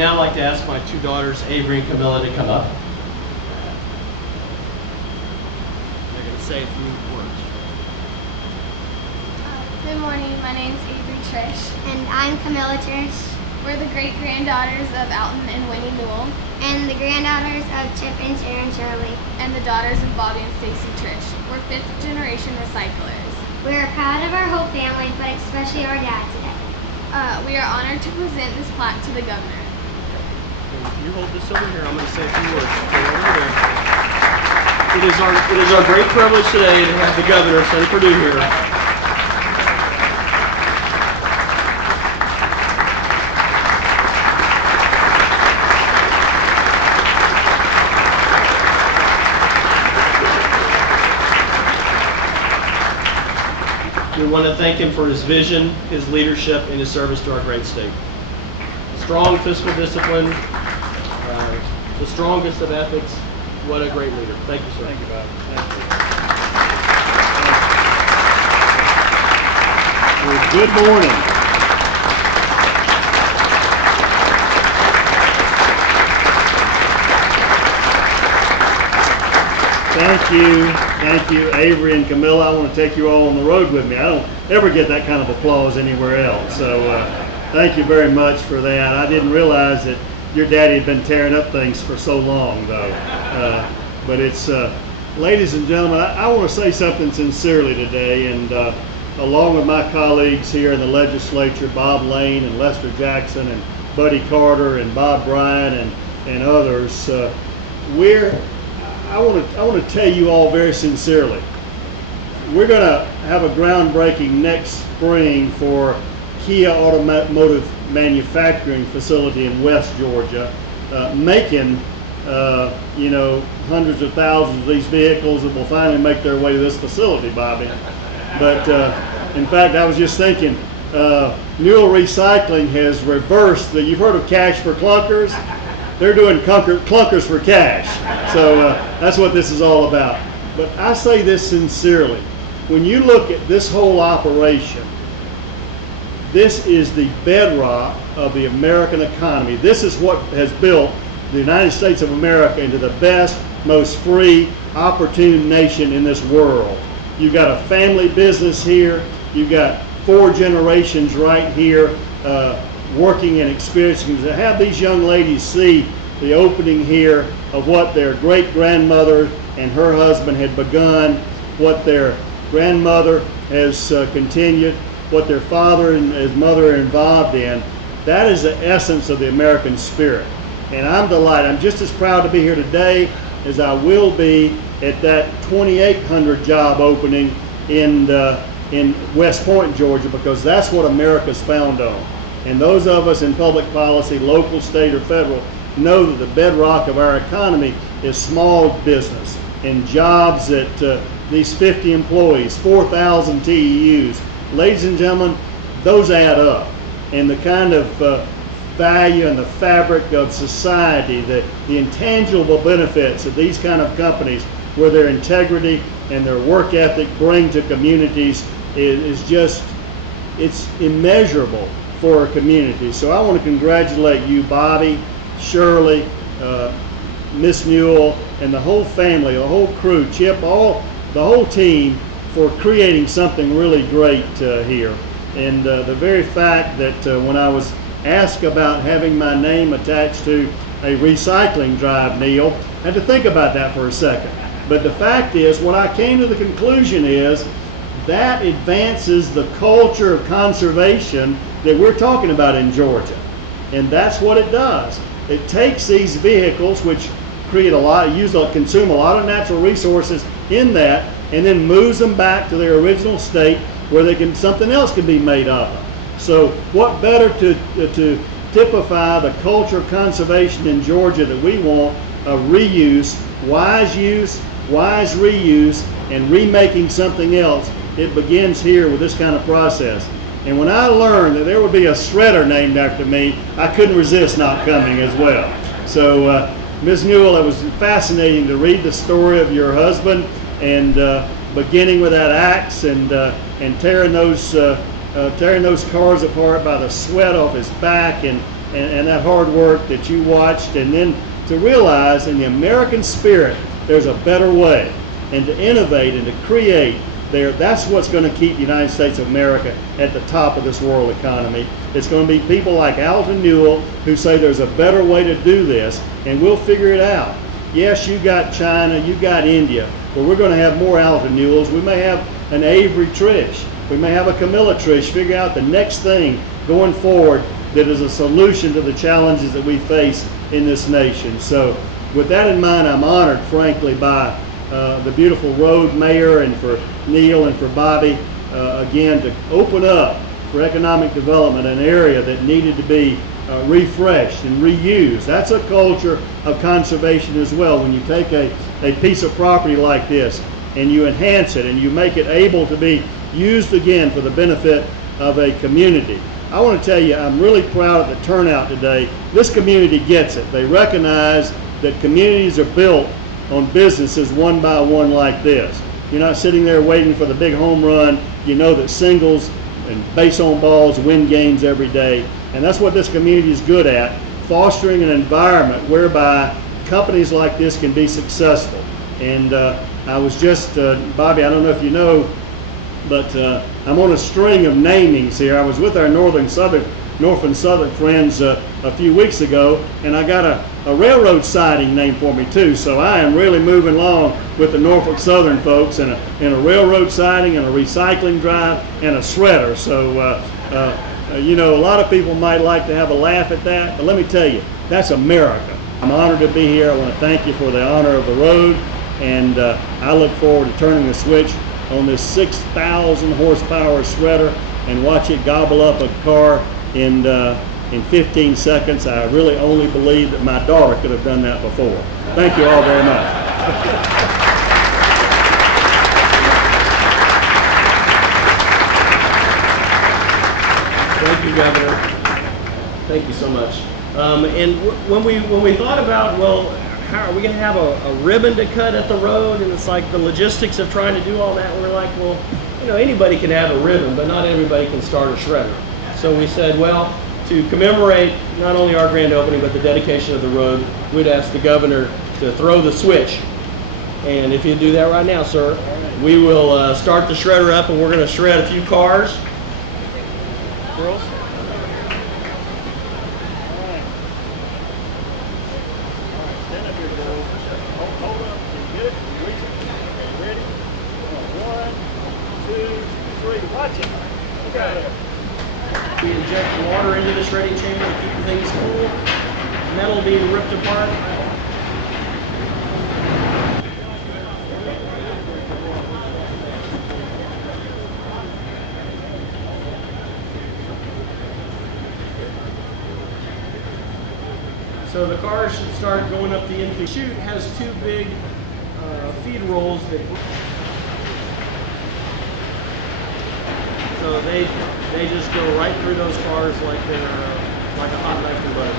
now like to ask my two daughters, Avery and Camilla, to come up. They're going to say a few words. Good morning, my name is Avery Trish. And I'm Camilla Trish. We're the great-granddaughters of Alton and Winnie Newell. And the granddaughters of Chip and Sharon Shirley. And the daughters of Bobby and Stacy Trish. We're fifth-generation recyclers. We are proud of our whole family, but especially our dad today. We are honored to present this plaque to the governor. You hold this over here. I'm going to say a few words. It is our great privilege today to have the governor, Sonny Perdue, here. We want to thank him for his vision, his leadership, and his service to our great state. Strong fiscal discipline, the strongest of ethics. What a great leader. Thank you, sir. Thank you, Bob. Thank you. Well, good morning. Thank you, Avery and Camilla. I want to take you all on the road with me. I don't ever get that kind of applause anywhere else. So thank you very much for that. I didn't realize that your daddy had been tearing up things for so long, though. But it's, ladies and gentlemen, I want to say something sincerely today, and along with my colleagues here in the legislature, Bob Lane and Lester Jackson and Buddy Carter and Bob Bryan and others, I want to tell you all very sincerely, we're going to have a groundbreaking next spring for Kia Automotive Manufacturing Facility in West Georgia, making hundreds of thousands of these vehicles that will finally make their way to this facility, Bobby. But in fact, I was just thinking, Newell Recycling has reversed you've heard of cash for clunkers? They're doing clunkers for cash. So that's what this is all about. But I say this sincerely. When you look at this whole operation, this is the bedrock of the American economy. This is what has built the United States of America into the best, most free, opportune nation in this world. You've got a family business here. You've got 4 generations right here working and experiencing. To have these young ladies see the opening here of what their great-grandmother and her husband had begun, what their grandmother has continued, what their father and his mother are involved in, that is the essence of the American spirit. And I'm delighted. I'm just as proud to be here today as I will be at that 2,800 job opening in West Point, Georgia, because that's what America's found on. And those of us in public policy, local, state, or federal, know that the bedrock of our economy is small business and jobs that these 50 employees, 4,000 TEUs. Ladies and gentlemen, those add up. And the kind of value and the fabric of society, the intangible benefits of these kind of companies, where their integrity and their work ethic bring to communities is just, it's immeasurable for a community. So I want to congratulate you, Bobby, Shirley, Miss Newell, and the whole family, the whole crew, Chip, the whole team, for creating something really great here. And the very fact that when I was asked about having my name attached to a recycling drive, Neil, I had to think about that for a second. But the fact is, what I came to the conclusion is that advances the culture of conservation that we're talking about in Georgia. And that's what it does. It takes these vehicles, which create consume a lot of natural resources in that, and then moves them back to their original state where something else can be made of them. So what better to typify the culture of conservation in Georgia that we want, a reuse, wise reuse, and remaking something else. It begins here with this kind of process. And when I learned that there would be a shredder named after me, I couldn't resist not coming as well. So Ms. Newell, it was fascinating to read the story of your husband, and beginning with that axe and tearing those cars apart by the sweat off his back, and and that hard work that you watched, and then to realize in the American spirit there's a better way, and to innovate and to create there, that's what's going to keep the United States of America at the top of this world economy. It's going to be people like Alton Newell who say there's a better way to do this, and we'll figure it out. Yes, you got China, you got India, but we're going to have more Alton Newells. We may have an Avery Trish. We may have a Camilla Trish. Figure out the next thing going forward that is a solution to the challenges that we face in this nation. So with that in mind, I'm honored, frankly, by the beautiful road mayor and for Neil and for Bobby, again, to open up for economic development an area that needed to be refreshed and reused. That's a culture of conservation as well. When you take a piece of property like this and you enhance it and you make it able to be used again for the benefit of a community. I want to tell you, I'm really proud of the turnout today. This community gets it. They recognize that communities are built on businesses one by one like this. You're not sitting there waiting for the big home run. You know that singles and base on balls win games every day. And that's what this community is good at, fostering an environment whereby companies like this can be successful. And I was just, Bobby, I don't know if you know, but I'm on a string of namings here. I was with our North and Southern friends a few weeks ago, and I got a railroad siding named for me too. So I am really moving along with the Norfolk Southern folks in a railroad siding and a recycling drive and a shredder. So you know, a lot of people might like to have a laugh at that, but let me tell you, that's America. I'm honored to be here. I want to thank you for the honor of the road, and I look forward to turning the switch on this 6,000 horsepower shredder and watch it gobble up a car in 15 seconds. I really only believe that my daughter could have done that before. Thank you all very much. Thank you, Governor. Thank you so much. And when we thought about, well, how are we going to have a ribbon to cut at the road, and it's like the logistics of trying to do all that, we're like, well, you know, anybody can have a ribbon, but not everybody can start a shredder. So we said, well, to commemorate not only our grand opening but the dedication of the road, we'd ask the governor to throw the switch. And if you do that right now, sir, we will start the shredder up, and we're going to shred a few cars. Girls? We inject water into the shredding chamber to keep things cool. Metal being ripped apart. So the cars should start going up the infantry chute. Has two big feed rolls that. So they just go right through those cars like they're like a hot knife through butter.